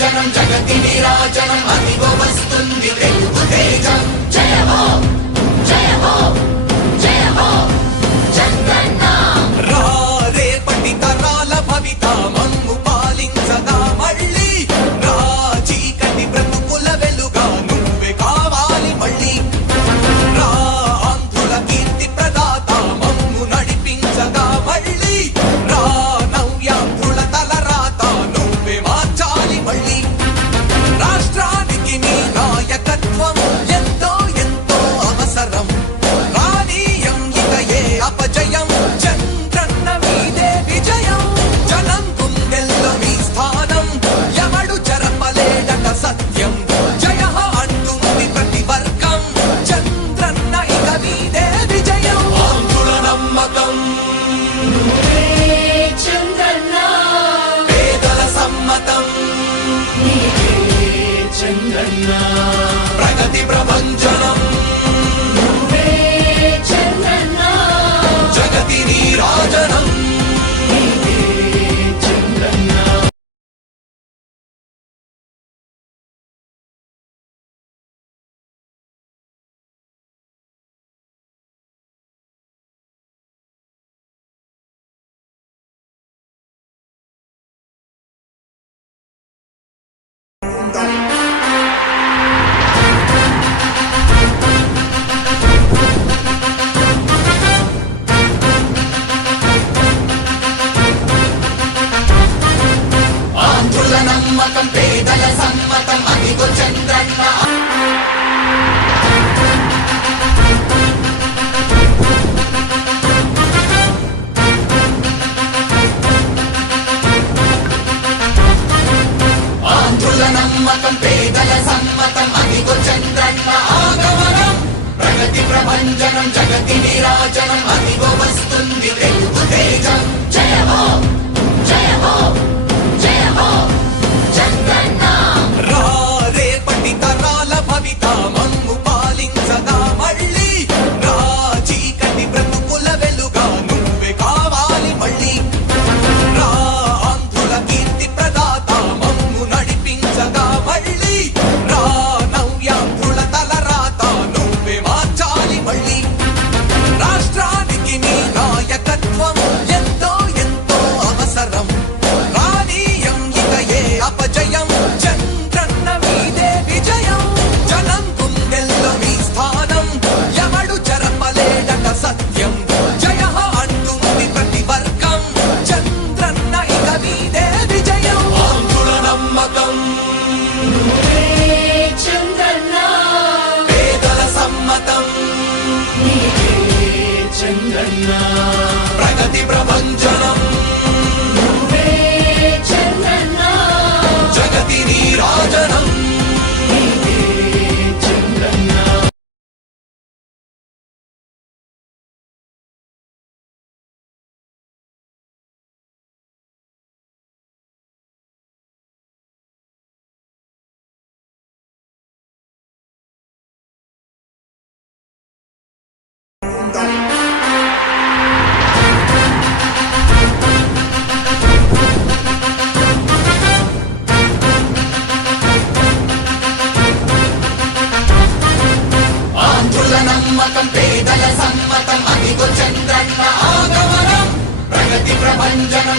నిరంజనం జగతి నిరాజనం అదిగో వస్తుంది తెలుగు తేజం జయమో నమ్మకం పేదల సమ్మతం అదిగో చంద్రన్న. ఆంధ్రుల నమ్మకం పేదల సమ్మతం అదిగో చంద్రన్న. ఆగమనం ప్రగతి ప్రభంజనం జగతి విరాజనం అదిగో వస్తుంది తెలుగు తేజం. జయ హో! జయ హో! జయ హో! చంద్రన్న ప్రగతి ప్రపంచనం.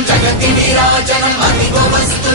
జగతి నీరాజనం అదిగో వస్తుంది